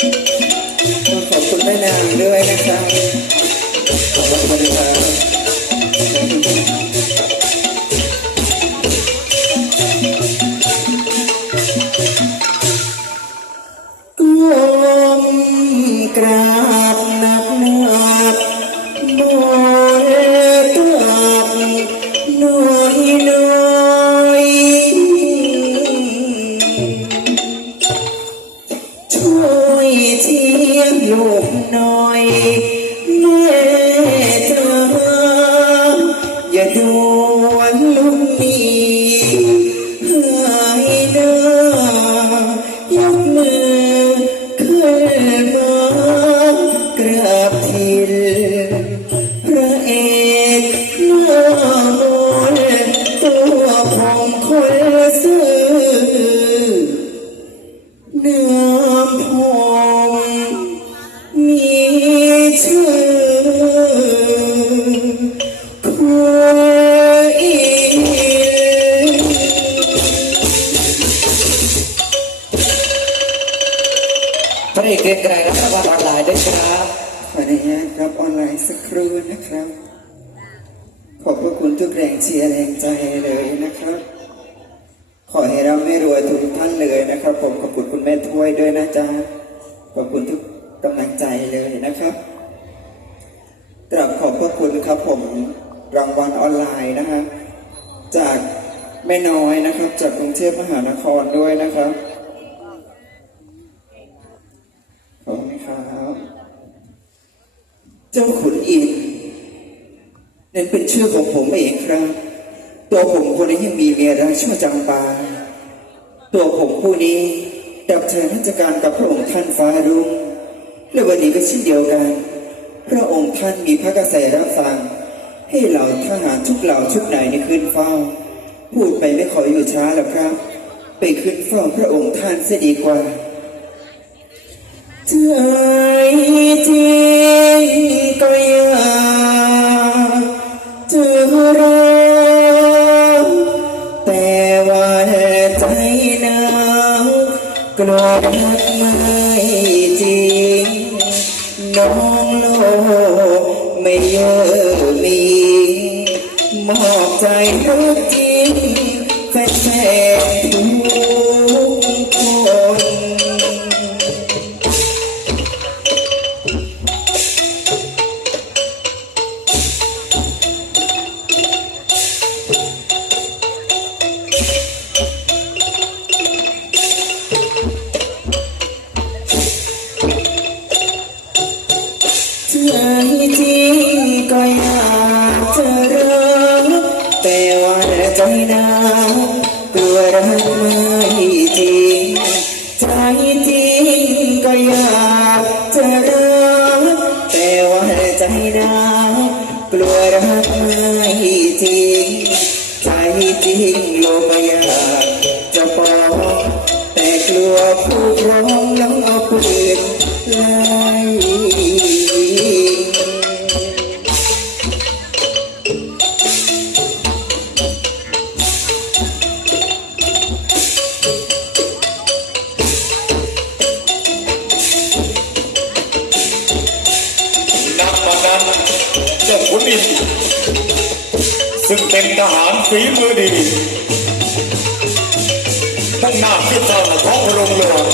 ขอบคุณแม่นางด้วยนะคะ หน่อยแม่จ๋าอย่าด่วนลุงนี้หายหน้ายกมือขึ้นมากราบทินพระเอกหน้ามนตัวผมคนซื่อน้ำผม พระเอกเกรียงไกรรับรางวัลออนไลน์ด้วยครับขออนุญาตรับออนไลน์สักครู่นะครับ ขอบพระคุณทุกแรงเชียร์แรงใจเลยนะครับ ขอให้เราไม่รวยทุกท่านเลยนะครับ ผมขอบคุณคุณแม่ถ้วยด้วยนะจ๊ะขอบคุณทุกกำลังใจเลยนะครับกราบขอบพระคุณครับผมรางวัลออนไลน์นะฮะจากแม่น้อยนะครับ จากกรุงเทพมหานครด้วยนะครับขอบคุณครับ เจ้าขุนอินนั่นเป็นชื่อของผมเองครับ ตัวผมคนนี้ยังมีเมียรักชื่อจำปาตัวผมผู้นี้ดับเชิญราชการกับพระองค์ท่านฟ้ารุ่งและวันนี้ก็เช่นเดียวกัน พระองค์ท่านมีพระกระแสรับฟัง ให้เหล่าทหารทุกเหล่าชุดไหนในขึ้นเฝ้า พูดไปไม่ขออยู่ช้าแล้วครับ ไปขึ้นเฝ้าพระองค์ท่านเสียดีกว่า ใจจริงก็อยากจะรักแต่ว่าใจหนาวกลัวรักไม่จริง น้องโลกไม่เยอะมีมอบใจรักจริงแฟนๆทุก ใจจริงก็อยากจะรักแต่ว่าใจหนาวกลัวรักไม่จริงใจจริงก็อยากจะรักแต่ว่าใจหนาวกลัวรักไม่จริงใจจริงโลกไม่อยากจะปองแต่กลัวผู้ครองแล้วเอาปืนไล่นั ฝีมือดีตั้งหน้าขึ้นเฝ้าท้องพระโรงหลวง